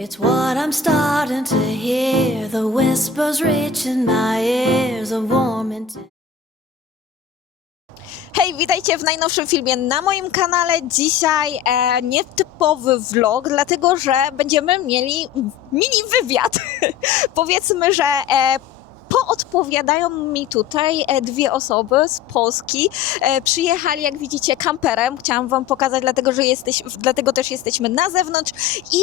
It's what I'm starting to hear, the whispers reaching my ears, a warm and Hej, witajcie w najnowszym filmie na moim kanale. Dzisiaj nietypowy vlog, dlatego że będziemy mieli mini wywiad. Powiedzmy, że poodpowiadają mi tutaj dwie osoby z Polski. Przyjechali, jak widzicie, kamperem. Chciałam wam pokazać, dlatego też jesteśmy na zewnątrz i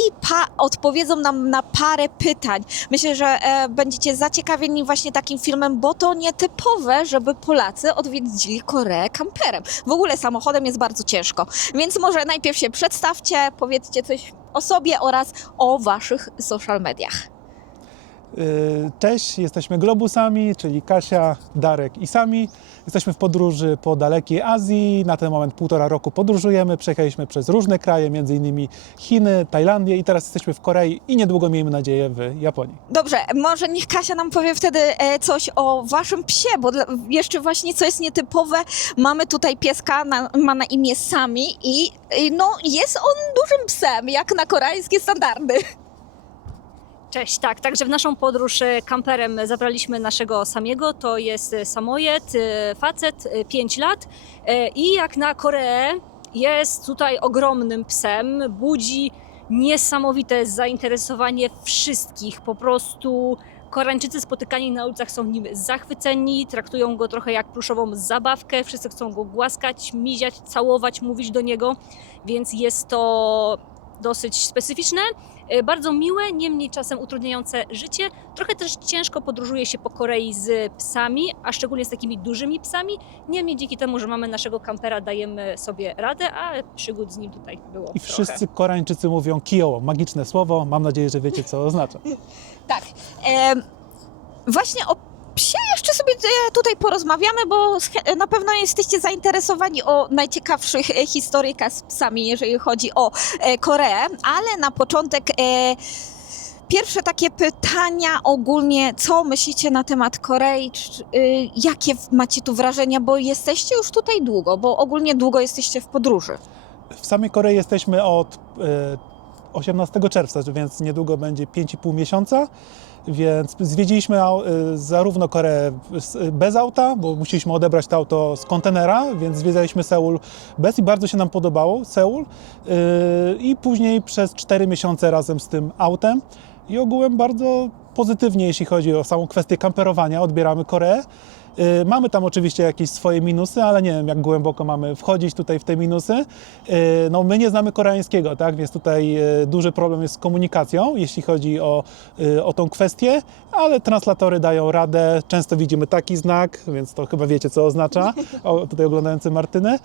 odpowiedzą nam na parę pytań. Myślę, że będziecie zaciekawieni właśnie takim filmem, bo to nietypowe, żeby Polacy odwiedzili Koreę kamperem. W ogóle samochodem jest bardzo ciężko. Więc może najpierw się przedstawcie, powiedzcie coś o sobie oraz o waszych social mediach. Cześć, jesteśmy Globusami, czyli Kasia, Darek i Sami. Jesteśmy w podróży po dalekiej Azji. Na ten moment 1,5 roku podróżujemy. Przejechaliśmy przez różne kraje, m.in. Chiny, Tajlandię i teraz jesteśmy w Korei i niedługo, miejmy nadzieję, w Japonii. Dobrze, może niech Kasia nam powie wtedy coś o waszym psie, bo jeszcze właśnie co jest nietypowe, mamy tutaj pieska, ma na imię Sami i no, jest on dużym psem, jak na koreańskie standardy. Cześć, tak, także w naszą podróż kamperem zabraliśmy naszego Samiego, to jest samojed, facet, 5 lat i jak na Koreę jest tutaj ogromnym psem, budzi niesamowite zainteresowanie wszystkich, po prostu Koreańczycy spotykani na ulicach są nim zachwyceni, traktują go trochę jak pluszową zabawkę, wszyscy chcą go głaskać, miziać, całować, mówić do niego, więc jest to dosyć specyficzne, bardzo miłe, niemniej czasem utrudniające życie. Trochę też ciężko podróżuje się po Korei z psami, a szczególnie z takimi dużymi psami. Niemniej dzięki temu, że mamy naszego kampera, dajemy sobie radę, a przygód z nim tutaj było I trochę. wszyscy Koreańczycy mówią kiyo, magiczne słowo. Mam nadzieję, że wiecie, co oznacza. Tak, właśnie o psie jeszcze sobie tutaj porozmawiamy, bo na pewno jesteście zainteresowani o najciekawszych historyjkach z psami, jeżeli chodzi o Koreę, ale na początek pierwsze takie pytania ogólnie, co myślicie na temat Korei, jakie macie tu wrażenia, bo jesteście już tutaj długo, bo ogólnie długo jesteście w podróży. W samej Korei jesteśmy od 18 czerwca, więc niedługo będzie 5,5 miesiąca. Więc zwiedziliśmy zarówno Koreę bez auta, bo musieliśmy odebrać to auto z kontenera, więc zwiedzaliśmy Seul bez i bardzo się nam podobało Seul. I później przez 4 miesiące razem z tym autem i ogółem bardzo pozytywnie, jeśli chodzi o samą kwestię kamperowania, odbieramy Koreę. Mamy tam oczywiście jakieś swoje minusy, ale nie wiem, jak głęboko mamy wchodzić tutaj w te minusy. No, my nie znamy koreańskiego, tak? Więc tutaj duży problem jest z komunikacją, jeśli chodzi o tą kwestię, ale translatory dają radę. Często widzimy taki znak, więc to chyba wiecie, co oznacza, tutaj oglądający Martynę.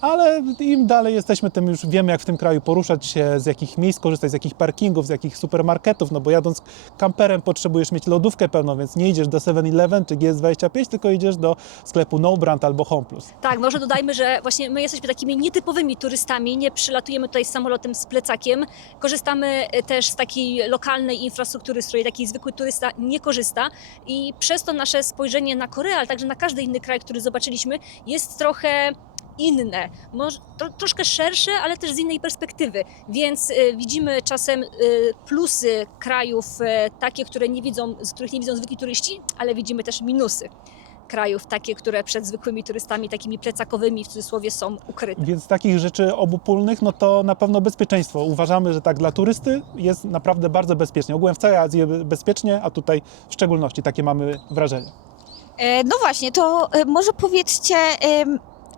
Ale im dalej jesteśmy, tym już wiemy, jak w tym kraju poruszać się, z jakich miejsc korzystać, z jakich parkingów, z jakich supermarketów, no bo jadąc kamperem potrzebujesz mieć lodówkę pełną, więc nie idziesz do 7-Eleven czy GS25, tylko idziesz do sklepu No Brand albo Home Plus. Tak, może dodajmy, że właśnie my jesteśmy takimi nietypowymi turystami, nie przylatujemy tutaj samolotem z plecakiem, korzystamy też z takiej lokalnej infrastruktury, z której taki zwykły turysta nie korzysta i przez to nasze spojrzenie na Koreę, ale także na każdy inny kraj, który zobaczyliśmy, jest trochę inne, może troszkę szersze, ale też z innej perspektywy, więc widzimy czasem plusy krajów takie, z których nie widzą zwykli turyści, ale widzimy też minusy krajów takie, które przed zwykłymi turystami takimi plecakowymi w cudzysłowie są ukryte. Więc z takich rzeczy obopólnych, no to na pewno bezpieczeństwo. Uważamy, że tak dla turysty jest naprawdę bardzo bezpiecznie. Ogółem w całej Azji jest bezpiecznie, a tutaj w szczególności takie mamy wrażenie. No właśnie, to może powiedzcie,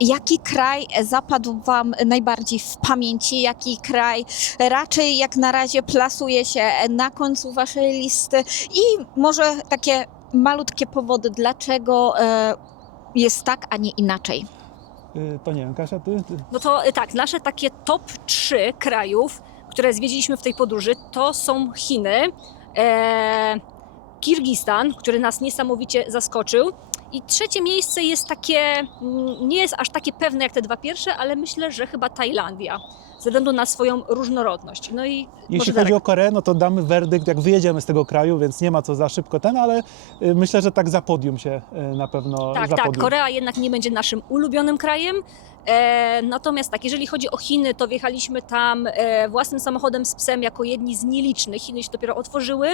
jaki kraj zapadł wam najbardziej w pamięci, jaki kraj raczej jak na razie plasuje się na końcu waszej listy i może takie malutkie powody, dlaczego jest tak, a nie inaczej. To nie wiem, Kasia, ty? No to tak, nasze takie top 3 krajów, które zwiedziliśmy w tej podróży, to są Chiny, Kirgistan, który nas niesamowicie zaskoczył I trzecie miejsce jest takie, nie jest aż takie pewne jak te dwa pierwsze, ale myślę, że chyba Tajlandia, ze względu na swoją różnorodność. No i Jeśli może chodzi Darek. o Koreę, no to damy werdykt, jak wyjedziemy z tego kraju, więc nie ma co za szybko ale myślę, że tak za podium się na pewno Tak, za tak. podium. Korea jednak nie będzie naszym ulubionym krajem. Natomiast tak, jeżeli chodzi o Chiny, to wjechaliśmy tam własnym samochodem z psem jako jedni z nielicznych. Chiny się dopiero otworzyły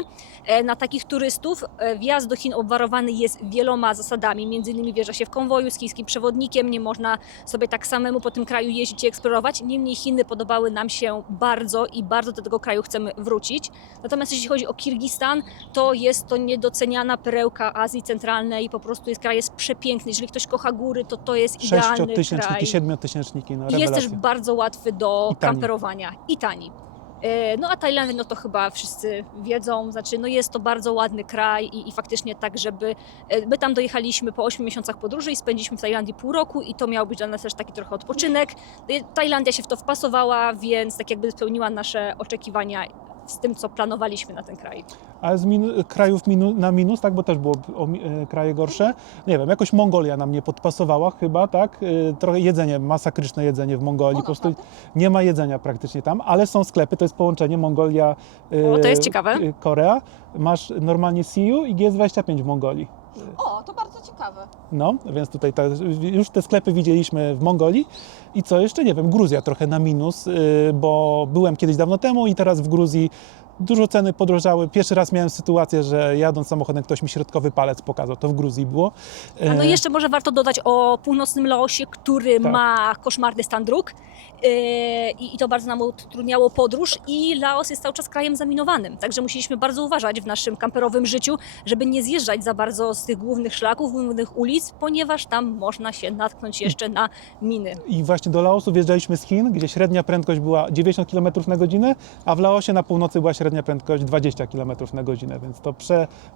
na takich turystów. Wjazd do Chin obwarowany jest wieloma zasadami. Między innymi wjeżdża się w konwoju z chińskim przewodnikiem. Nie można sobie tak samemu po tym kraju jeździć i eksplorować. Niemniej Chiny podobały nam się bardzo i bardzo do tego kraju chcemy wrócić. Natomiast jeśli chodzi o Kirgistan, to jest to niedoceniana perełka Azji Centralnej. Po prostu kraj jest przepiękny. Jeżeli ktoś kocha góry, to jest idealny kraj. 7-tysięczniki, no I jest też rewelacja. bardzo łatwy do I tani. kamperowania i tani. No a Tajlandia, no to chyba wszyscy wiedzą, znaczy no jest to bardzo ładny kraj i faktycznie tak, żeby my tam dojechaliśmy po 8 miesiącach podróży i spędziliśmy w Tajlandii pół roku i to miał być dla nas też taki trochę odpoczynek. Tajlandia się w to wpasowała, więc tak jakby spełniła nasze oczekiwania z tym, co planowaliśmy na ten kraj. Ale z krajów na minus, tak, bo też było kraje gorsze. Nie wiem, jakoś Mongolia nam nie podpasowała chyba, tak? Trochę jedzenie, masakryczne jedzenie w Mongolii. Po prostu nie ma jedzenia praktycznie tam, ale są sklepy, to jest połączenie Mongolia, O, to jest ciekawe. Korea. Masz normalnie CU i GS25 w Mongolii. O, to bardzo ciekawe. No, więc tutaj już te sklepy widzieliśmy w Mongolii. I co jeszcze? Nie wiem, Gruzja trochę na minus, bo byłem kiedyś dawno temu i teraz w Gruzji dużo ceny podrożały. Pierwszy raz miałem sytuację, że jadąc samochodem ktoś mi środkowy palec pokazał. To w Gruzji było. A no jeszcze może warto dodać o północnym Laosie, który Tak. ma koszmarny stan dróg i to bardzo nam utrudniało podróż i Laos jest cały czas krajem zaminowanym, także musieliśmy bardzo uważać w naszym kamperowym życiu, żeby nie zjeżdżać za bardzo z tych głównych szlaków, głównych ulic, ponieważ tam można się natknąć jeszcze na miny. I właśnie do Laosu wjeżdżaliśmy z Chin, gdzie średnia prędkość była 90 km na godzinę, a w Laosie na północy była średnia prędkość 20 km na godzinę, więc to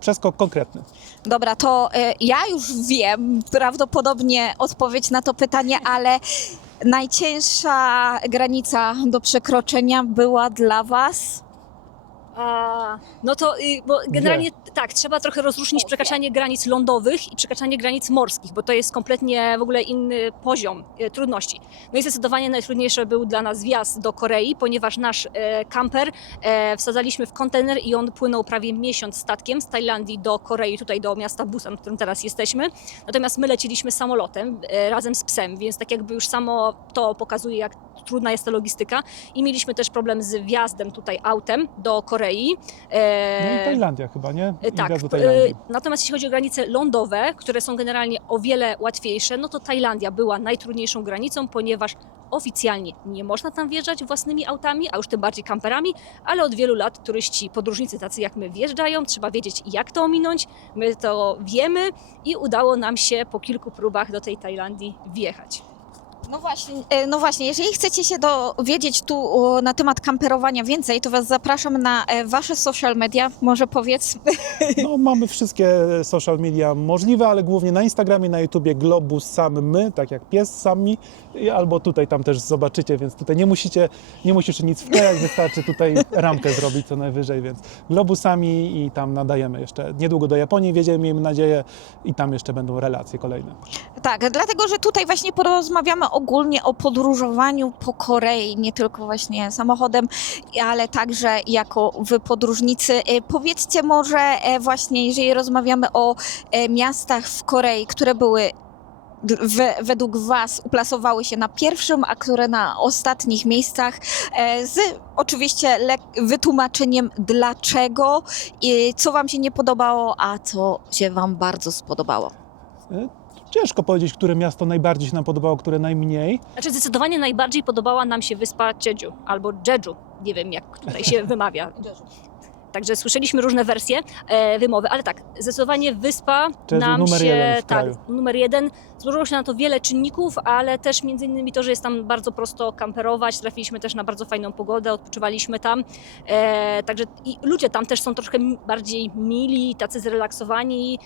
przeskok konkretny. Dobra, to ja już wiem prawdopodobnie odpowiedź na to pytanie, ale najcięższa granica do przekroczenia była dla Was? No to, bo generalnie tak, trzeba trochę rozróżnić przekraczanie granic lądowych i przekraczanie granic morskich, bo to jest kompletnie w ogóle inny poziom trudności. No i zdecydowanie najtrudniejszy był dla nas wjazd do Korei, ponieważ nasz kamper wsadzaliśmy w kontener i on płynął prawie miesiąc statkiem z Tajlandii do Korei, tutaj do miasta Busan, w którym teraz jesteśmy. Natomiast my leciliśmy samolotem razem z psem, więc tak jakby już samo to pokazuje, jak trudna jest ta logistyka i mieliśmy też problem z wjazdem tutaj autem do Korei. No i Tajlandia chyba, nie? I Tak, wjazd do Tajlandii. natomiast jeśli chodzi o granice lądowe, które są generalnie o wiele łatwiejsze, no to Tajlandia była najtrudniejszą granicą, ponieważ oficjalnie nie można tam wjeżdżać własnymi autami, a już tym bardziej kamperami, ale od wielu lat turyści, podróżnicy tacy jak my wjeżdżają, trzeba wiedzieć jak to ominąć, my to wiemy i udało nam się po kilku próbach do tej Tajlandii wjechać. No właśnie, jeżeli chcecie się dowiedzieć tu na temat kamperowania więcej, to Was zapraszam na Wasze social media, może powiedz. No, mamy wszystkie social media możliwe, ale głównie na Instagramie, na YouTubie Globus Sam My, tak jak pies sami, albo tutaj tam też zobaczycie, więc tutaj nie musisz nic wklejać, wystarczy tutaj ramkę zrobić co najwyżej, więc Globus Sami i tam nadajemy jeszcze. Niedługo do Japonii wjedziemy, miejmy nadzieję, i tam jeszcze będą relacje kolejne. Tak, dlatego, że tutaj właśnie porozmawiamy ogólnie o podróżowaniu po Korei, nie tylko właśnie samochodem, ale także jako wy podróżnicy. Powiedzcie może właśnie, jeżeli rozmawiamy o miastach w Korei, które były według Was uplasowały się na pierwszym, a które na ostatnich miejscach, z oczywiście wytłumaczeniem dlaczego, i co Wam się nie podobało, a co się Wam bardzo spodobało. Ciężko powiedzieć, które miasto najbardziej się nam podobało, które najmniej. Znaczy zdecydowanie najbardziej podobała nam się wyspa Jeju albo Jeju, nie wiem jak tutaj się wymawia. Także słyszeliśmy różne wersje wymowy, ale tak, zdecydowanie wyspa Jeju nam numer się, jeden w tak, kraju. numer jeden. Złożyło się na to wiele czynników, ale też między innymi to, że jest tam bardzo prosto kamperować. Trafiliśmy też na bardzo fajną pogodę, odpoczywaliśmy tam. Także i ludzie tam też są troszkę bardziej mili, tacy zrelaksowani,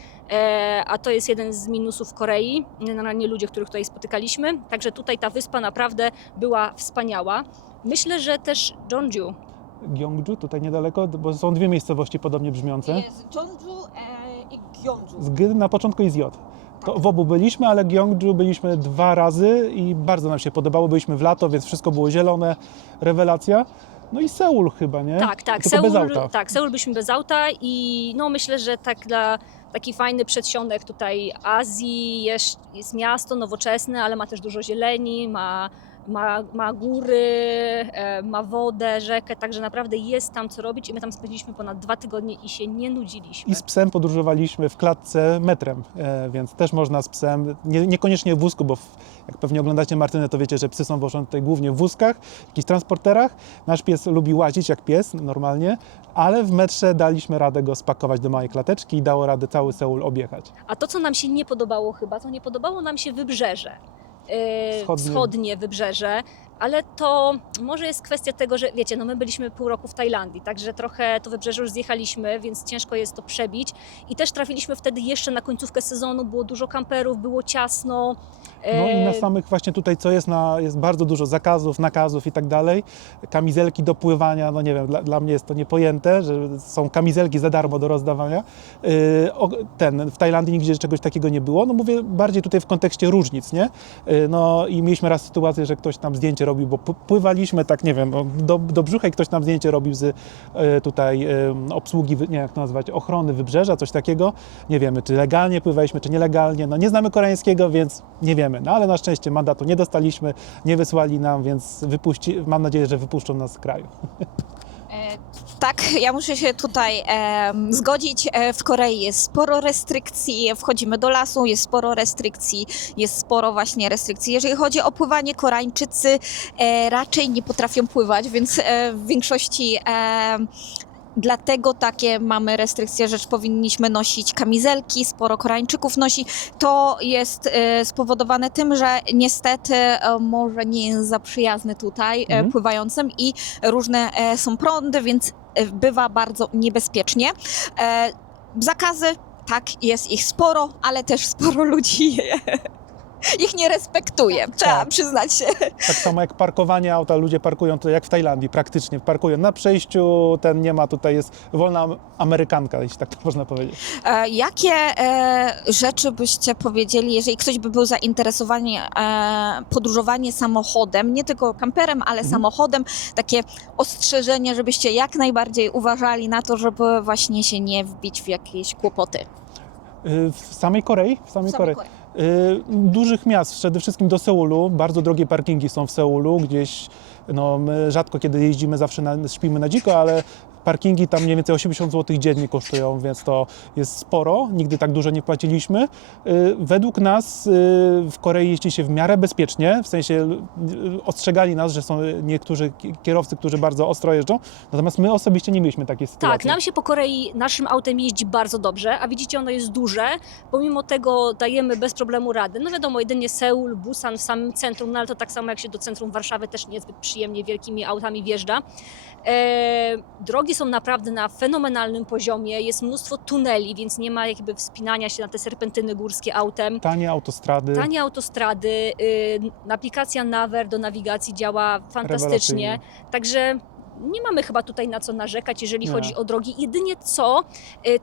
a to jest jeden z minusów Korei, generalnie ludzie, których tutaj spotykaliśmy. Także tutaj ta wyspa naprawdę była wspaniała. Myślę, że też Jeonju. Gyeongju, tutaj niedaleko, bo są dwie miejscowości podobnie brzmiące. Jest Jeonju i Gyeongju. Z G na początku i z J. To w obu byliśmy, ale Gyeongju byliśmy 2 razy i bardzo nam się podobało. Byliśmy w lato, więc wszystko było zielone, rewelacja. No i Seul chyba, nie? Tak, Tylko bez auta. Tak, Seul byliśmy bez auta i no myślę, że tak dla taki fajny przedsionek tutaj Azji jest miasto nowoczesne, ale ma też dużo zieleni, ma góry, ma wodę, rzekę, także naprawdę jest tam co robić i my tam spędziliśmy ponad 2 tygodnie i się nie nudziliśmy. I z psem podróżowaliśmy w klatce metrem, więc też można z psem, niekoniecznie w wózku, bo jak pewnie oglądacie Martynę, to wiecie, że psy są wożone tutaj głównie w wózkach, jakichś transporterach. Nasz pies lubi łazić jak pies normalnie, ale w metrze daliśmy radę go spakować do małej klateczki i dało radę cały Seul objechać. A to, co nam się nie podobało chyba, to nie podobało nam się wybrzeże. Wschodnie wybrzeże, ale to może jest kwestia tego, że wiecie, no my byliśmy pół roku w Tajlandii, także trochę to wybrzeże już zjechaliśmy, więc ciężko jest to przebić i też trafiliśmy wtedy jeszcze na końcówkę sezonu, było dużo kamperów, było ciasno. No i na samych właśnie tutaj, co jest, jest bardzo dużo zakazów, nakazów i tak dalej. Kamizelki do pływania, no nie wiem, dla mnie jest to niepojęte, że są kamizelki za darmo do rozdawania. W Tajlandii nigdzie czegoś takiego nie było, no mówię bardziej tutaj w kontekście różnic, nie? No i mieliśmy raz sytuację, że ktoś tam zdjęcie robił, bo pływaliśmy tak, nie wiem, do brzucha i ktoś tam zdjęcie robił z tutaj obsługi, nie wiem jak to nazwać, ochrony wybrzeża, coś takiego. Nie wiemy, czy legalnie pływaliśmy, czy nielegalnie. No nie znamy koreańskiego, więc nie wiemy. No ale na szczęście mandatu nie dostaliśmy, nie wysłali nam, więc mam nadzieję, że wypuszczą nas z kraju. Tak, ja muszę się tutaj zgodzić. W Korei jest sporo restrykcji, wchodzimy do lasu, jest sporo restrykcji, jest sporo właśnie restrykcji. Jeżeli chodzi o pływanie, Koreańczycy raczej nie potrafią pływać, więc w większości dlatego takie mamy restrykcje, że powinniśmy nosić kamizelki, sporo Koreańczyków nosi. To jest spowodowane tym, że niestety morze nie jest za przyjazne tutaj pływającym i różne są prądy, więc bywa bardzo niebezpiecznie. Zakazy, tak, jest ich sporo, ale też sporo ludzi ich nie respektuje, trzeba przyznać się. Tak samo jak parkowanie auta, ludzie parkują to jak w Tajlandii, praktycznie parkują na przejściu, nie ma, tutaj jest wolna amerykanka, jeśli tak to można powiedzieć. Jakie rzeczy byście powiedzieli, jeżeli ktoś by był zainteresowany podróżowaniem samochodem, nie tylko kamperem, ale samochodem, takie ostrzeżenie, żebyście jak najbardziej uważali na to, żeby właśnie się nie wbić w jakieś kłopoty? W samej Korei? W samej Korei. Dużych miast, przede wszystkim do Seulu, bardzo drogie parkingi są w Seulu, gdzieś, no my rzadko kiedy jeździmy, zawsze śpimy na dziko, ale parkingi tam mniej więcej 80 zł dziennie kosztują, więc to jest sporo, nigdy tak dużo nie płaciliśmy. Według nas w Korei jeździ się w miarę bezpiecznie, w sensie ostrzegali nas, że są niektórzy kierowcy, którzy bardzo ostro jeżdżą, natomiast my osobiście nie mieliśmy takiej sytuacji. Tak, nam się po Korei naszym autem jeździ bardzo dobrze, a widzicie, ono jest duże, pomimo tego dajemy bez problemu radę. No wiadomo, jedynie Seul, Busan w samym centrum, no ale to tak samo jak się do centrum Warszawy też niezbyt przyjemnie wielkimi autami wjeżdża. Drogi są naprawdę na fenomenalnym poziomie, jest mnóstwo tuneli, więc nie ma jakby wspinania się na te serpentyny górskie autem. Tanie autostrady. Aplikacja Naver do nawigacji działa fantastycznie, także nie mamy chyba tutaj na co narzekać, jeżeli chodzi o drogi. Jedynie co,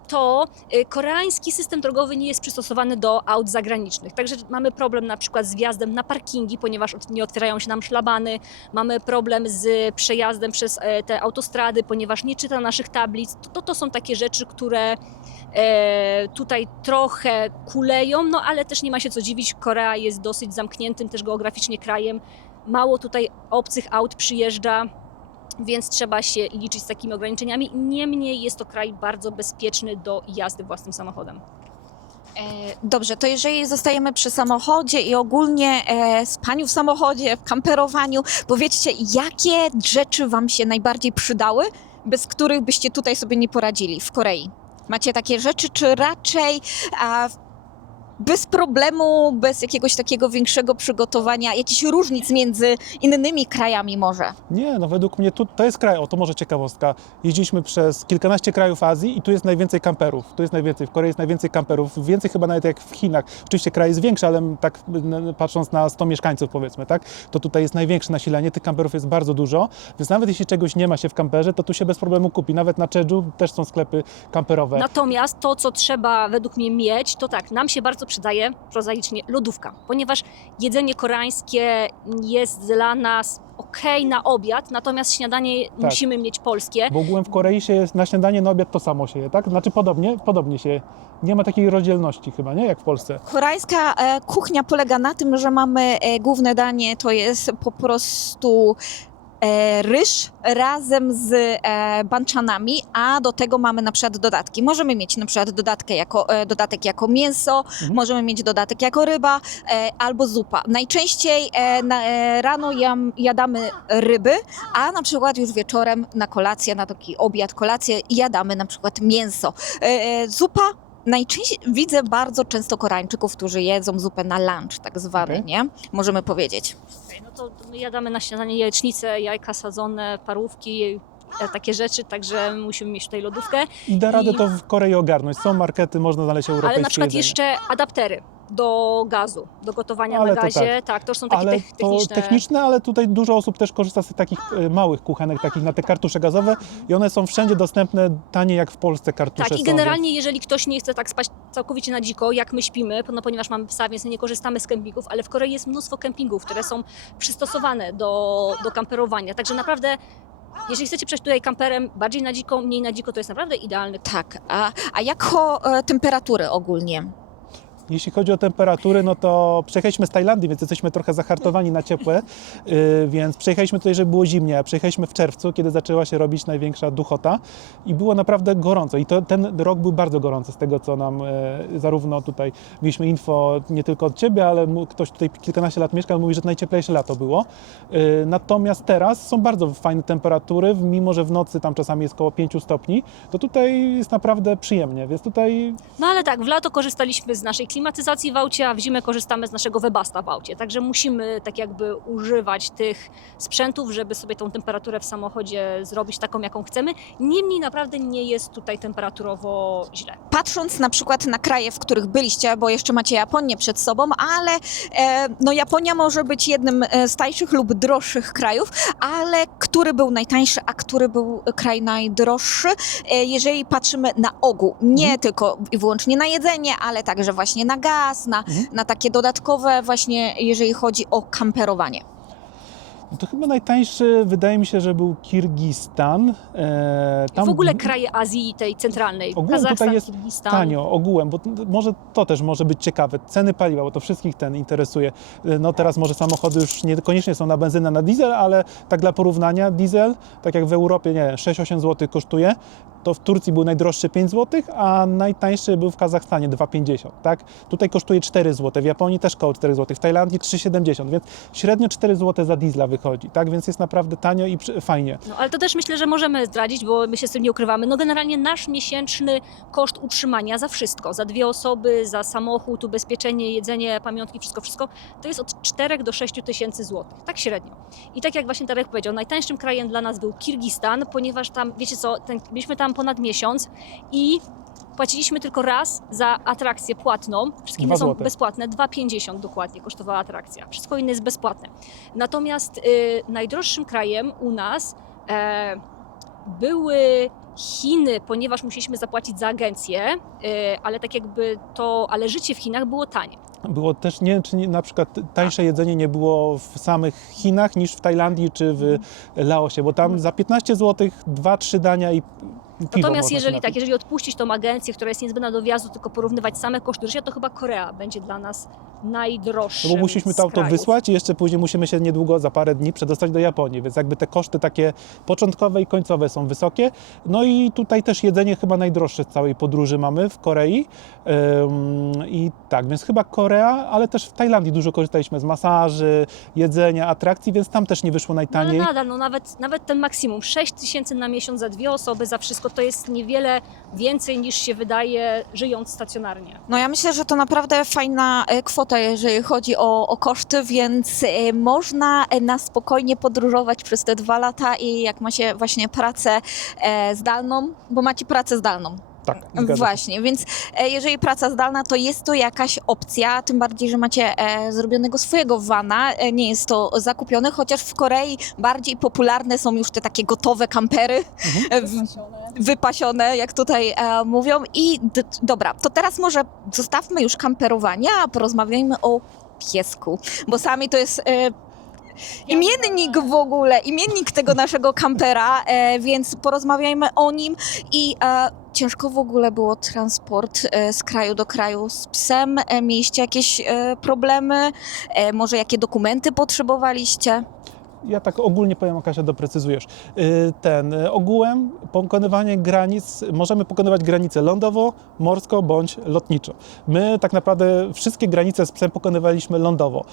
to koreański system drogowy nie jest przystosowany do aut zagranicznych. Także mamy problem na przykład z wjazdem na parkingi, ponieważ nie otwierają się nam szlabany. Mamy problem z przejazdem przez te autostrady, ponieważ nie czyta naszych tablic. To są takie rzeczy, które tutaj trochę kuleją, no ale też nie ma się co dziwić. Korea jest dosyć zamkniętym też geograficznie krajem. Mało tutaj obcych aut przyjeżdża, więc trzeba się liczyć z takimi ograniczeniami. Niemniej jest to kraj bardzo bezpieczny do jazdy własnym samochodem. Dobrze, to jeżeli zostajemy przy samochodzie i ogólnie spaniu w samochodzie, w kamperowaniu, powiedzcie, jakie rzeczy Wam się najbardziej przydały, bez których byście tutaj sobie nie poradzili w Korei? Macie takie rzeczy, czy raczej bez problemu, bez jakiegoś takiego większego przygotowania, jakichś różnic między innymi krajami może? Nie, no według mnie to jest kraj, to może ciekawostka. Jeździliśmy przez kilkanaście krajów Azji i tu jest najwięcej kamperów. W Korei jest najwięcej kamperów, więcej chyba nawet jak w Chinach. Oczywiście kraj jest większy, ale tak patrząc na 100 mieszkańców powiedzmy, tak, to tutaj jest największe nasilenie, tych kamperów jest bardzo dużo, więc nawet jeśli czegoś nie ma się w kamperze, to tu się bez problemu kupi. Nawet na Jeju też są sklepy kamperowe. Natomiast to, co trzeba według mnie mieć, to tak, nam się bardzo bardzo przydaje prozaicznie lodówka, ponieważ jedzenie koreańskie jest dla nas okej na obiad, natomiast śniadanie musimy mieć polskie. Bo ogółem w Korei się jest na śniadanie, na obiad to samo się je, tak? Znaczy podobnie się je. Nie ma takiej rozdzielności chyba, nie? Jak w Polsce. Koreańska kuchnia polega na tym, że mamy główne danie, to jest po prostu ryż razem z banchanami, a do tego mamy na przykład dodatki. Możemy mieć na przykład dodatek jako mięso, możemy mieć dodatek jako ryba albo zupa. Najczęściej rano jadamy ryby, a na przykład już wieczorem na kolację, na taki obiad, kolację jadamy na przykład mięso. Zupa. Najczęściej widzę bardzo często Koreańczyków, którzy jedzą zupę na lunch, tak zwany, nie? Możemy powiedzieć. No to my jadamy na śniadanie jajecznicę, jajka sadzone, parówki, takie rzeczy, także musimy mieć tutaj lodówkę. I da radę to w Korei ogarnąć. Są markety, można znaleźć europejskie Ale na przykład jedzenie. jeszcze adaptery do gazu, do gotowania Ale na to gazie. Tak, to już są takie Ale techniczne. to techniczne, ale tutaj dużo osób też korzysta z takich małych kuchenek, takich na te kartusze gazowe i one są wszędzie dostępne, tanie jak w Polsce kartusze Tak, i są, generalnie jeżeli ktoś nie chce tak spać całkowicie na dziko, jak my śpimy, no ponieważ mamy psa, więc nie korzystamy z kempingów, ale w Korei jest mnóstwo kempingów, które są przystosowane do kamperowania. Także naprawdę, jeżeli chcecie przejść tutaj kamperem bardziej na dziko, mniej na dziko, to jest naprawdę idealny. Tak, a jako temperatury ogólnie? Jeśli chodzi o temperatury, no to przyjechaliśmy z Tajlandii, więc jesteśmy trochę zahartowani na ciepłe, więc przyjechaliśmy tutaj, żeby było zimnie, a przyjechaliśmy w czerwcu, kiedy zaczęła się robić największa duchota i było naprawdę gorąco. I ten rok był bardzo gorący z tego, co nam zarówno tutaj mieliśmy info nie tylko od Ciebie, ale ktoś tutaj kilkanaście lat mieszkał, mówi, że to najcieplejsze lato było. Natomiast teraz są bardzo fajne temperatury, mimo że w nocy tam czasami jest około 5 stopni, to tutaj jest naprawdę przyjemnie, więc tutaj... No ale tak, w lato korzystaliśmy z naszej klimatyzacji w aucie, a w zimę korzystamy z naszego Webasta w aucie. Także musimy tak jakby używać tych sprzętów, żeby sobie tą temperaturę w samochodzie zrobić taką, jaką chcemy. Niemniej naprawdę nie jest tutaj temperaturowo źle. Patrząc na przykład na kraje, w których byliście, bo jeszcze macie Japonię przed sobą, ale no Japonia może być jednym z tańszych lub droższych krajów, ale który był najtańszy, a który był kraj najdroższy, jeżeli patrzymy na ogół, nie tylko i wyłącznie na jedzenie, ale także właśnie na gaz, na takie dodatkowe właśnie, jeżeli chodzi o kamperowanie. To chyba najtańszy, wydaje mi się, że był Kirgistan. W ogóle kraje Azji tej centralnej, Ogółem Kazachstan, tutaj jest Kirgistan. tanio, ogółem, bo może to też może być ciekawe. Ceny paliwa, bo to wszystkich interesuje. No teraz może samochody już niekoniecznie są na benzynę, na diesel, ale tak dla porównania diesel, tak jak w Europie, nie wiem, 6-8 zł kosztuje, to w Turcji był najdroższy 5 zł, a najtańszy był w Kazachstanie 2,50, tak? Tutaj kosztuje 4 zł, w Japonii też koło 4 zł, w Tajlandii 3,70, więc średnio 4 zł za diesla wychodzi, tak? Więc jest naprawdę tanio i fajnie. No, ale to też myślę, że możemy zdradzić, bo my się z tym nie ukrywamy. No generalnie nasz miesięczny koszt utrzymania za wszystko, za 2 osoby, za samochód, ubezpieczenie, jedzenie, pamiątki, wszystko, to jest od 4 do 6 tysięcy złotych, tak średnio. I tak jak właśnie Darek powiedział, najtańszym krajem dla nas był Kirgistan, ponieważ tam, wiecie co, byliśmy tam ponad miesiąc i płaciliśmy tylko raz za atrakcję płatną. Wszystkie inne są bezpłatne. 2,50 dokładnie kosztowała atrakcja. Wszystko inne jest bezpłatne. Natomiast najdroższym krajem u nas były Chiny, ponieważ musieliśmy zapłacić za agencję, ale tak jakby ale życie w Chinach było tanie. Było też, nie wiem, czy na przykład tańsze jedzenie nie było w samych Chinach niż w Tajlandii czy w Laosie, bo tam za 15 zł 2-3 dania i piwo. Natomiast jeżeli odpuścić tą agencję, która jest niezbędna do wjazdu, tylko porównywać same koszty życia, to chyba Korea będzie dla nas najdroższym. No bo musimy to auto wysłać i jeszcze później musimy się niedługo, za parę dni przedostać do Japonii, więc jakby te koszty takie początkowe i końcowe są wysokie. No i tutaj też jedzenie chyba najdroższe z całej podróży mamy w Korei. I tak, więc chyba Korea, ale też w Tajlandii dużo korzystaliśmy z masaży, jedzenia, atrakcji, więc tam też nie wyszło najtaniej. No ale nadal, nawet ten maksimum 6 tysięcy na miesiąc za 2 osoby, za wszystko to jest niewiele więcej niż się wydaje żyjąc stacjonarnie. No ja myślę, że to naprawdę fajna kwota, jeżeli chodzi o koszty, więc można na spokojnie podróżować przez te 2 lata i jak ma się właśnie pracę zdalną, bo macie pracę zdalną. Tak, zgadza się. Właśnie, więc jeżeli praca zdalna, to jest to jakaś opcja, tym bardziej, że macie zrobionego swojego vana, nie jest to zakupione, chociaż w Korei bardziej popularne są już te takie gotowe kampery, wypasione, jak tutaj mówią. I dobra, to teraz może zostawmy już kamperowanie, a porozmawiajmy o piesku, bo sami to jest imiennik w ogóle, imiennik tego naszego kampera, więc porozmawiajmy o nim i ciężko w ogóle było transport z kraju do kraju z psem, mieliście jakieś problemy, może jakie dokumenty potrzebowaliście? Ja tak ogólnie powiem, Kasia, doprecyzujesz. Ogółem pokonywanie granic, możemy pokonywać granice lądowo, morsko bądź lotniczo. My tak naprawdę wszystkie granice z psem pokonywaliśmy lądowo,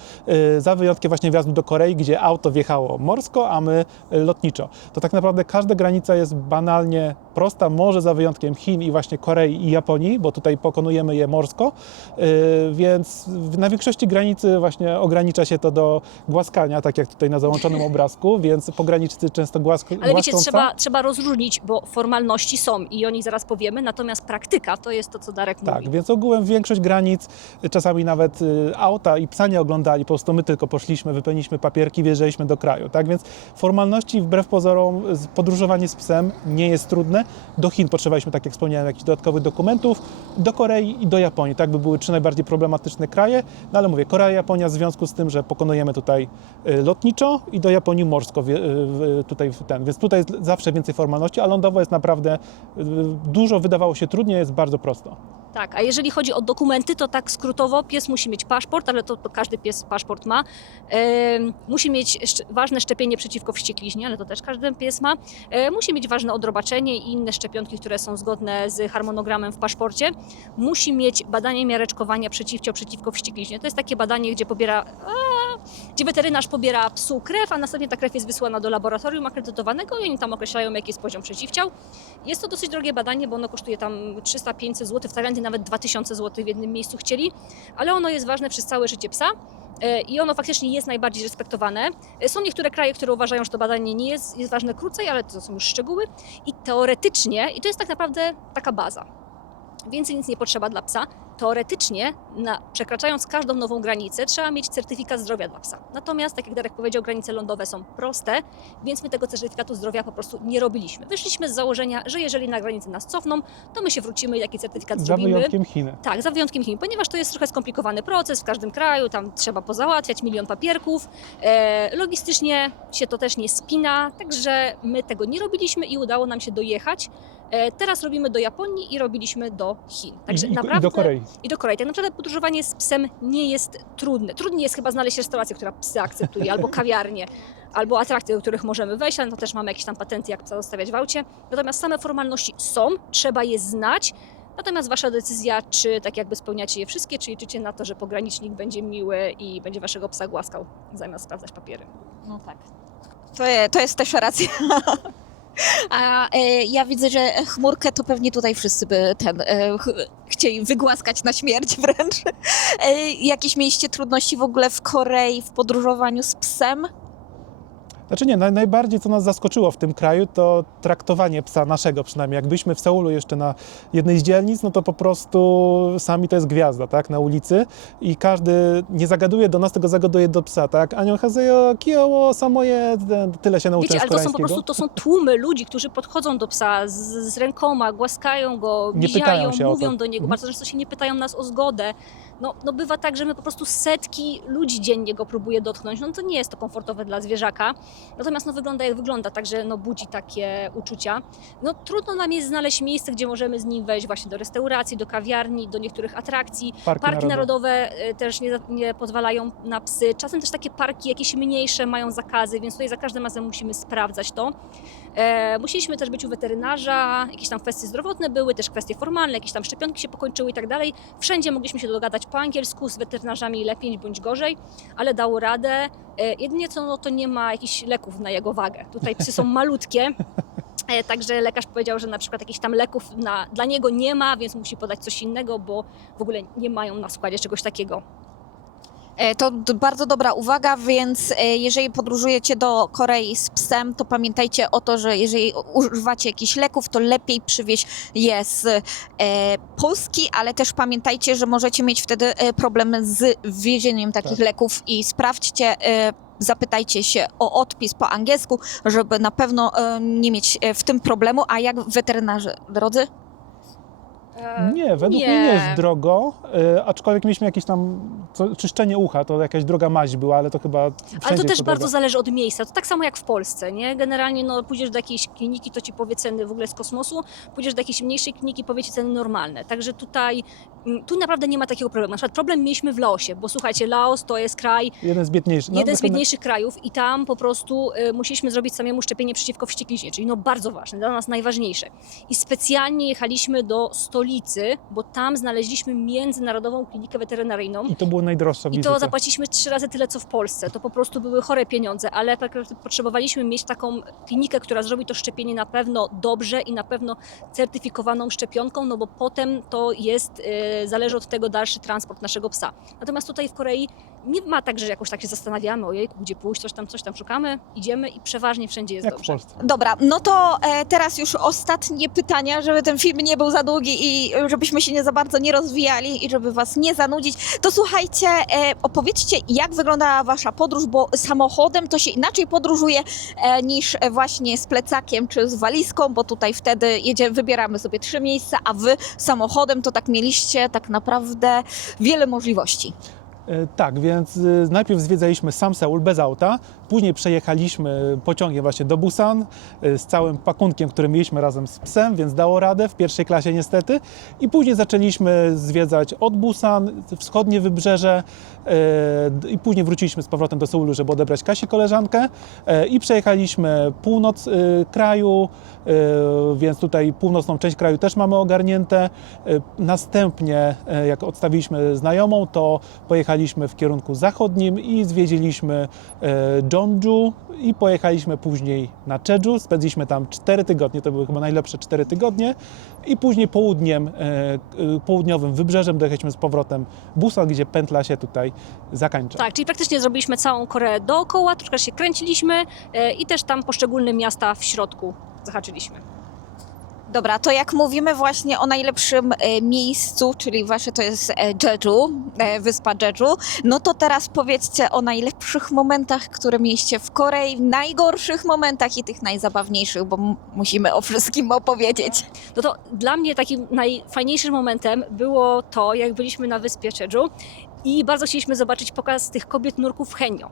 za wyjątkiem właśnie wjazdu do Korei, gdzie auto wjechało morsko, a my lotniczo. To tak naprawdę każda granica jest banalnie prosta, może za wyjątkiem Chin i właśnie Korei i Japonii, bo tutaj pokonujemy je morsko, więc na większości granicy właśnie ogranicza się to do głaskania, tak jak tutaj na załączonym obrazku, więc pograniczcy często Ale wiecie, głaszczą trzeba rozróżnić, bo formalności są i o nich zaraz powiemy, natomiast praktyka to jest to, co Darek Tak, mówi. więc ogółem większość granic, czasami nawet auta i psa nie oglądali, po prostu my tylko poszliśmy, wypełniliśmy papierki, wjeżdżaliśmy do kraju, tak, więc formalności wbrew pozorom podróżowanie z psem nie jest trudne. Do Chin potrzebowaliśmy, tak jak wspomniałem, jakichś dodatkowych dokumentów, do Korei i do Japonii, tak by były 3 najbardziej problematyczne kraje, no ale mówię, Korea, Japonia w związku z tym, że pokonujemy tutaj lotniczo i do Japonii morsko, więc tutaj jest zawsze więcej formalności, a lądowo jest naprawdę dużo, wydawało się trudniej, jest bardzo prosto. Tak, a jeżeli chodzi o dokumenty, to tak skrótowo pies musi mieć paszport, ale to każdy pies paszport ma. Musi mieć ważne szczepienie przeciwko wściekliźnie, ale to też każdy pies ma. Musi mieć ważne odrobaczenie i inne szczepionki, które są zgodne z harmonogramem w paszporcie. Musi mieć badanie miareczkowania przeciwko wściekliźnie. To jest takie badanie, gdzie weterynarz pobiera psu krew, a następnie ta krew jest wysłana do laboratorium akredytowanego i oni tam określają, jaki jest poziom przeciwciał. Jest to dosyć drogie badanie, bo ono kosztuje tam 300-500 zł, w Tajlandii nawet 2000 zł w jednym miejscu chcieli, ale ono jest ważne przez całe życie psa i ono faktycznie jest najbardziej respektowane. Są niektóre kraje, które uważają, że to badanie nie jest ważne krócej, ale to są już szczegóły i teoretycznie, i to jest tak naprawdę taka baza, więcej nic nie potrzeba dla psa. Teoretycznie, przekraczając każdą nową granicę, trzeba mieć certyfikat zdrowia dla psa. Natomiast, tak jak Darek powiedział, granice lądowe są proste, więc my tego certyfikatu zdrowia po prostu nie robiliśmy. Wyszliśmy z założenia, że jeżeli na granicy nas cofną, to my się wrócimy i taki certyfikat zrobimy. Za wyjątkiem Chin. Tak, za wyjątkiem Chin, ponieważ to jest trochę skomplikowany proces w każdym kraju, tam trzeba pozałatwiać 1 000 000 papierków. Logistycznie się to też nie spina, także my tego nie robiliśmy i udało nam się dojechać. Teraz robimy do Japonii i robiliśmy do Chin. Także naprawdę, I do Korei. I do Korei. Tak naprawdę podróżowanie z psem nie jest trudne. Trudniej jest chyba znaleźć restaurację, która psy akceptuje, albo kawiarnię, albo atrakcje, do których możemy wejść, ale to też mamy jakieś tam patenty, jak psa zostawiać w aucie. Natomiast same formalności są, trzeba je znać. Natomiast wasza decyzja, czy tak jakby spełniacie je wszystkie, czy liczycie na to, że pogranicznik będzie miły i będzie waszego psa głaskał, zamiast sprawdzać papiery. No tak. To jest też racja. A ja widzę, że chmurkę to pewnie tutaj wszyscy by chcieli wygłaskać na śmierć wręcz. Jakieś mieliście trudności w ogóle w Korei w podróżowaniu z psem? Znaczy nie, najbardziej co nas zaskoczyło w tym kraju to traktowanie psa naszego przynajmniej. Jak byliśmy w Seulu jeszcze na jednej z dzielnic, no to po prostu sami to jest gwiazda, tak, na ulicy i każdy nie zagaduje do nas, tylko zagaduje do psa, tak. Annyeonghaseyo, kiyowo, samoje, tyle się nauczyłem Wiecie, z ale to są po koreańskiego. prostu tłumy ludzi, którzy podchodzą do psa z rękoma, głaskają go, Nie pytają miziają, się o to. mówią do niego, bardzo często się nie pytają nas o zgodę. No bywa tak, że my po prostu setki ludzi dziennie go próbuje dotknąć, no to nie jest to komfortowe dla zwierzaka. Natomiast wygląda jak wygląda, także budzi takie uczucia. Trudno nam jest znaleźć miejsce, gdzie możemy z nim wejść właśnie do restauracji, do kawiarni, do niektórych atrakcji. Parki narodowe też nie pozwalają na psy. Czasem też takie parki jakieś mniejsze mają zakazy, więc tutaj za każdym razem musimy sprawdzać to. Musieliśmy też być u weterynarza, jakieś tam kwestie zdrowotne były, też kwestie formalne, jakieś tam szczepionki się pokończyły i tak dalej. Wszędzie mogliśmy się dogadać po angielsku z weterynarzami lepiej bądź gorzej, ale dało radę. Jedynie co, to nie ma jakichś leków na jego wagę. Tutaj psy są malutkie, także lekarz powiedział, że na przykład jakichś tam leków dla niego nie ma, więc musi podać coś innego, bo w ogóle nie mają na składzie czegoś takiego. To bardzo dobra uwaga, więc jeżeli podróżujecie do Korei z psem, to pamiętajcie o to, że jeżeli używacie jakichś leków, to lepiej przywieźć je z Polski, ale też pamiętajcie, że możecie mieć wtedy problem z wwiezieniem takich leków i sprawdźcie, zapytajcie się o odpis po angielsku, żeby na pewno nie mieć w tym problemu. A jak weterynarze, drodzy? Nie, według mnie nie jest drogo, aczkolwiek mieliśmy jakieś tam czyszczenie ucha, to jakaś droga maź była, ale to chyba wszędzie Ale to jest też drogo. bardzo zależy od miejsca. To tak samo jak w Polsce, nie? Generalnie no, pójdziesz do jakiejś kliniki, to ci powie ceny w ogóle z kosmosu, pójdziesz do jakiejś mniejszej kliniki, powie ci ceny normalne. Także tutaj, tu naprawdę nie ma takiego problemu. Na przykład problem mieliśmy w Laosie, bo słuchajcie, Laos to jest kraj, Jeden z biedniejszych. jeden z biedniejszych krajów i tam po prostu musieliśmy zrobić samemu szczepienie przeciwko wściekliźnie, czyli no bardzo ważne, dla nas najważniejsze. I specjalnie jechaliśmy do stolicy, bo tam znaleźliśmy międzynarodową klinikę weterynaryjną. I to było najdroższa I wizyta. to zapłaciliśmy 3 razy tyle, co w Polsce. To po prostu były chore pieniądze, ale potrzebowaliśmy mieć taką klinikę, która zrobi to szczepienie na pewno dobrze i na pewno certyfikowaną szczepionką, no bo potem to jest, zależy od tego dalszy transport naszego psa. Natomiast tutaj w Korei nie ma tak, że jakoś tak się zastanawiamy, ojej, gdzie pójść, coś tam szukamy, idziemy i przeważnie wszędzie jest Jak w dobrze. Polsce. Dobra, no to teraz już ostatnie pytania, żeby ten film nie był za długi i żebyśmy się nie za bardzo nie rozwijali i żeby was nie zanudzić. To słuchajcie, opowiedzcie, jak wyglądała wasza podróż, bo samochodem to się inaczej podróżuje niż właśnie z plecakiem czy z walizką, bo tutaj wtedy wybieramy sobie 3 miejsca, a wy samochodem to tak mieliście tak naprawdę wiele możliwości. Tak, więc najpierw zwiedzaliśmy sam Seul bez auta, później przejechaliśmy pociągiem właśnie do Busan z całym pakunkiem, który mieliśmy razem z psem, więc dało radę w pierwszej klasie niestety. I później zaczęliśmy zwiedzać od Busan, wschodnie wybrzeże i później wróciliśmy z powrotem do Seulu, żeby odebrać Kasi koleżankę i przejechaliśmy północ kraju, więc tutaj północną część kraju też mamy ogarnięte. Następnie, jak odstawiliśmy znajomą, to pojechaliśmy w kierunku zachodnim i zwiedziliśmy Jeonju i pojechaliśmy później na Jeju. Spędziliśmy tam 4 tygodnie, to były chyba najlepsze 4 tygodnie i później południowym wybrzeżem dojechaliśmy z powrotem Busan, gdzie pętla się tutaj zakończa. Tak, czyli praktycznie zrobiliśmy całą Koreę dookoła, troszkę się kręciliśmy i też tam poszczególne miasta w środku zahaczyliśmy. Dobra, to jak mówimy właśnie o najlepszym miejscu, czyli wasze to jest Jeju, wyspa Jeju, no to teraz powiedzcie o najlepszych momentach, które mieliście w Korei, najgorszych momentach i tych najzabawniejszych, bo musimy o wszystkim opowiedzieć. No to dla mnie takim najfajniejszym momentem było to, jak byliśmy na wyspie Jeju i bardzo chcieliśmy zobaczyć pokaz tych kobiet nurków w Henio.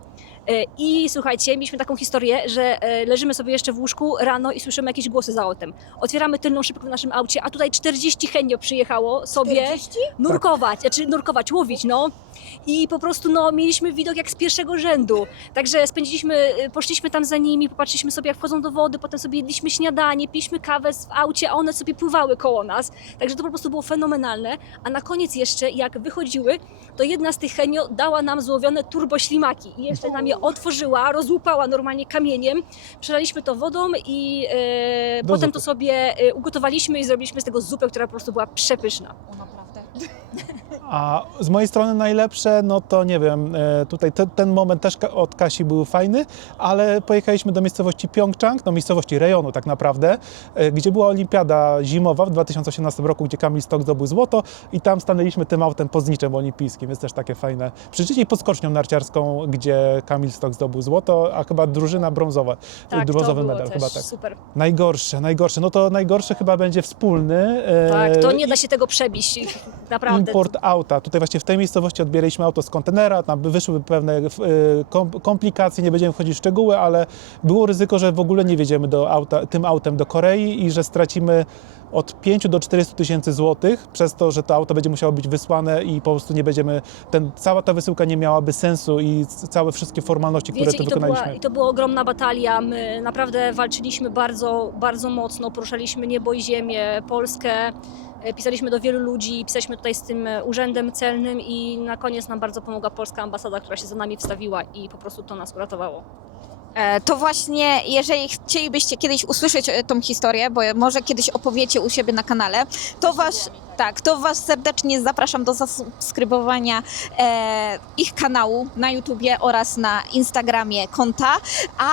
I słuchajcie, mieliśmy taką historię, że leżymy sobie jeszcze w łóżku rano i słyszymy jakieś głosy za autem. Otwieramy tylną szybkę w naszym aucie, a tutaj 40 Henio przyjechało sobie nurkować, łowić, no. I po prostu no, mieliśmy widok jak z pierwszego rzędu. Także poszliśmy tam za nimi, popatrzyliśmy sobie jak wchodzą do wody, potem sobie jedliśmy śniadanie, piliśmy kawę w aucie, a one sobie pływały koło nas. Także to po prostu było fenomenalne. A na koniec jeszcze, jak wychodziły, to jedna z tych Henio dała nam złowione turboślimaki i jeszcze nam je otworzyła, rozłupała normalnie kamieniem. Przelaliśmy to wodą i potem zupy. to sobie ugotowaliśmy i zrobiliśmy z tego zupę, która po prostu była przepyszna. A z mojej strony najlepsze, no to nie wiem, tutaj ten moment też od Kasi był fajny, ale pojechaliśmy do miejscowości Pjongczang, do miejscowości rejonu tak naprawdę, gdzie była olimpiada zimowa w 2018 roku, gdzie Kamil Stok zdobył złoto i tam stanęliśmy tym autem pod zniczem olimpijskim, jest też takie fajne przeżycie i pod skocznią narciarską, gdzie Kamil Stok zdobył złoto, a chyba drużyna brązowa, Tak, to brązowy było medal też chyba tak. super. Najgorsze, no to najgorsze chyba będzie wspólny. Tak, to nie da się tego przebić, naprawdę. Import auta. Tutaj właśnie w tej miejscowości odbieraliśmy auto z kontenera, tam wyszły pewne komplikacje, nie będziemy wchodzić w szczegóły, ale było ryzyko, że w ogóle nie wjedziemy tym autem do Korei i że stracimy od 5 do 400 tysięcy złotych przez to, że to auto będzie musiało być wysłane i po prostu nie będziemy, cała ta wysyłka nie miałaby sensu i całe wszystkie formalności, które tu wykonaliśmy. I to była ogromna batalia. My naprawdę walczyliśmy bardzo, bardzo mocno, poruszaliśmy niebo i ziemię, Polskę. Pisaliśmy do wielu ludzi, pisaliśmy tutaj z tym urzędem celnym i na koniec nam bardzo pomogła polska ambasada, która się za nami wstawiła i po prostu to nas uratowało. To właśnie, jeżeli chcielibyście kiedyś usłyszeć tą historię, bo może kiedyś opowiecie u siebie na kanale, to was serdecznie zapraszam do zasubskrybowania ich kanału na YouTubie oraz na Instagramie konta. A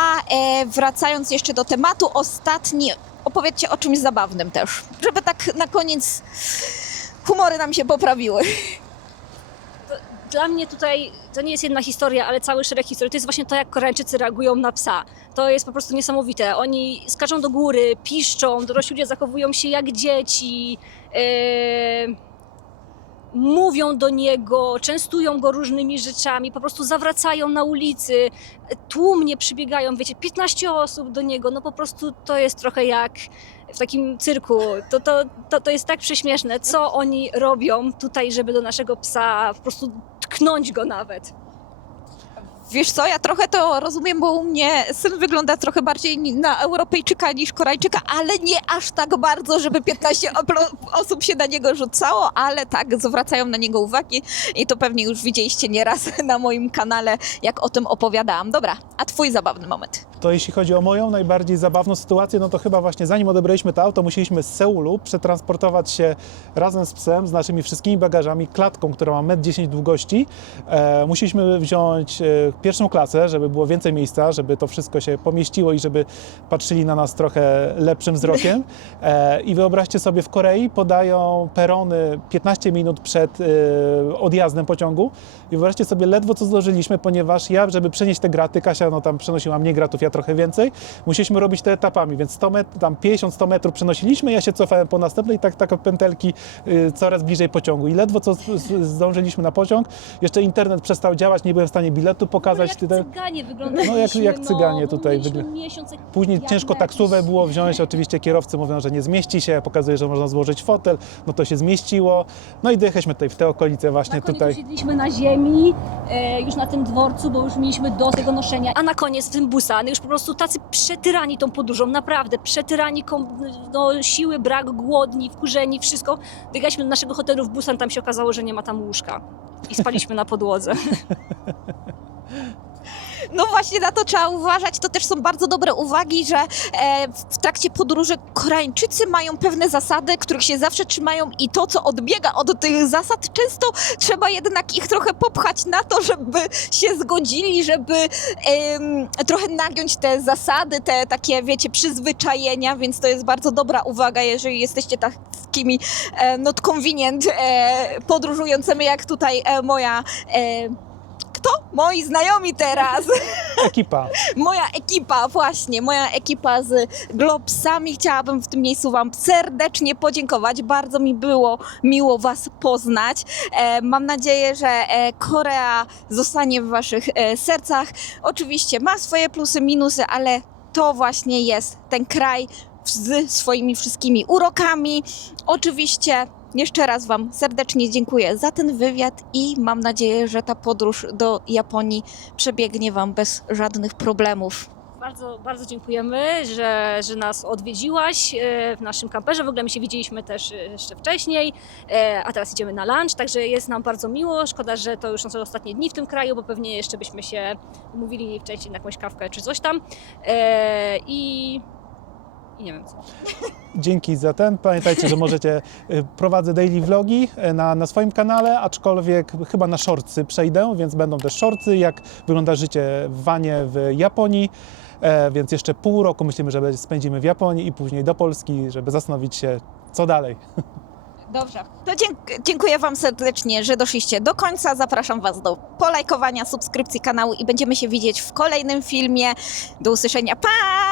wracając jeszcze do tematu, ostatni opowiedzcie o czymś zabawnym też, żeby tak na koniec humory nam się poprawiły. Dla mnie tutaj to nie jest jedna historia, ale cały szereg historii. To jest właśnie to, jak Koreańczycy reagują na psa. To jest po prostu niesamowite. Oni skaczą do góry, piszczą, dorośli ludzie zachowują się jak dzieci, mówią do niego, częstują go różnymi rzeczami, po prostu zawracają na ulicy, tłumnie przybiegają, wiecie, 15 osób do niego, no po prostu to jest trochę jak w takim cyrku. To jest tak prześmieszne, co oni robią tutaj, żeby do naszego psa po prostu tknąć go nawet. Wiesz co, ja trochę to rozumiem, bo u mnie syn wygląda trochę bardziej na Europejczyka niż Koreańczyka, ale nie aż tak bardzo, żeby 15 osób się na niego rzucało, ale tak, zwracają na niego uwagi i to pewnie już widzieliście nieraz na moim kanale, jak o tym opowiadałam. Dobra, a twój zabawny moment? To jeśli chodzi o moją najbardziej zabawną sytuację, no to chyba właśnie zanim odebraliśmy to auto, musieliśmy z Seulu przetransportować się razem z psem, z naszymi wszystkimi bagażami, klatką, która ma 1,10 m długości. Musieliśmy wziąć pierwszą klasę, żeby było więcej miejsca, żeby to wszystko się pomieściło i żeby patrzyli na nas trochę lepszym wzrokiem. I wyobraźcie sobie, w Korei podają perony 15 minut przed odjazdem pociągu. I wyobraźcie sobie, ledwo co zdążyliśmy, ponieważ ja, żeby przenieść te graty, Kasia no tam przenosiła mniej gratów, ja trochę więcej, musieliśmy robić to etapami, więc 50-100 metrów przenosiliśmy, ja się cofałem po następnej i tak pętelki coraz bliżej pociągu. I ledwo co zdążyliśmy na pociąg, jeszcze internet przestał działać, nie byłem w stanie biletu pokazać. Jak cyganie wyglądaliśmy. No jak cyganie tutaj miesiąc, Później ciężko taksówę było wziąć, oczywiście kierowcy mówią, że nie zmieści się, pokazuje, że można złożyć fotel, no to się zmieściło. No i dojechaliśmy tutaj w te okolice właśnie na koniec tutaj. usiedliśmy na ziemi, już na tym dworcu, bo już mieliśmy do tego noszenia. A na koniec w tym Busan już po prostu tacy przetyrani tą podróżą, naprawdę przetyrani, no, siły brak, głodni, wkurzeni, wszystko. Biegaliśmy do naszego hotelu w Busan, tam się okazało, że nie ma tam łóżka i spaliśmy na podłodze. No właśnie na to trzeba uważać, to też są bardzo dobre uwagi, że w trakcie podróży Koreańczycy mają pewne zasady, których się zawsze trzymają i to, co odbiega od tych zasad, często trzeba jednak ich trochę popchać na to, żeby się zgodzili, żeby trochę nagiąć te zasady, te takie, wiecie, przyzwyczajenia, więc to jest bardzo dobra uwaga, jeżeli jesteście takimi not convenient podróżującymi, jak tutaj moja... Kto? Moi znajomi teraz. Ekipa. Moja ekipa, właśnie, moja ekipa z Globsami. Chciałabym w tym miejscu Wam serdecznie podziękować. Bardzo mi było miło Was poznać. Mam nadzieję, że Korea zostanie w Waszych sercach. Oczywiście ma swoje plusy, minusy, ale to właśnie jest ten kraj z swoimi wszystkimi urokami. Oczywiście jeszcze raz Wam serdecznie dziękuję za ten wywiad i mam nadzieję, że ta podróż do Japonii przebiegnie Wam bez żadnych problemów. Bardzo, bardzo dziękujemy, że nas odwiedziłaś w naszym kamperze. W ogóle my się widzieliśmy też jeszcze wcześniej, a teraz idziemy na lunch, także jest nam bardzo miło. Szkoda, że to już są ostatnie dni w tym kraju, bo pewnie jeszcze byśmy się umówili wcześniej na jakąś kawkę czy coś tam. I nie wiem co. Dzięki za ten. Pamiętajcie, że możecie, prowadzę daily vlogi na swoim kanale, aczkolwiek chyba na shortsy przejdę, więc będą też shortsy, jak wygląda życie w vanie w Japonii. Więc jeszcze pół roku myślimy, że spędzimy w Japonii i później do Polski, żeby zastanowić się, co dalej. Dobrze. To dziękuję Wam serdecznie, że doszliście do końca. Zapraszam Was do polajkowania, subskrypcji kanału i będziemy się widzieć w kolejnym filmie. Do usłyszenia. Pa!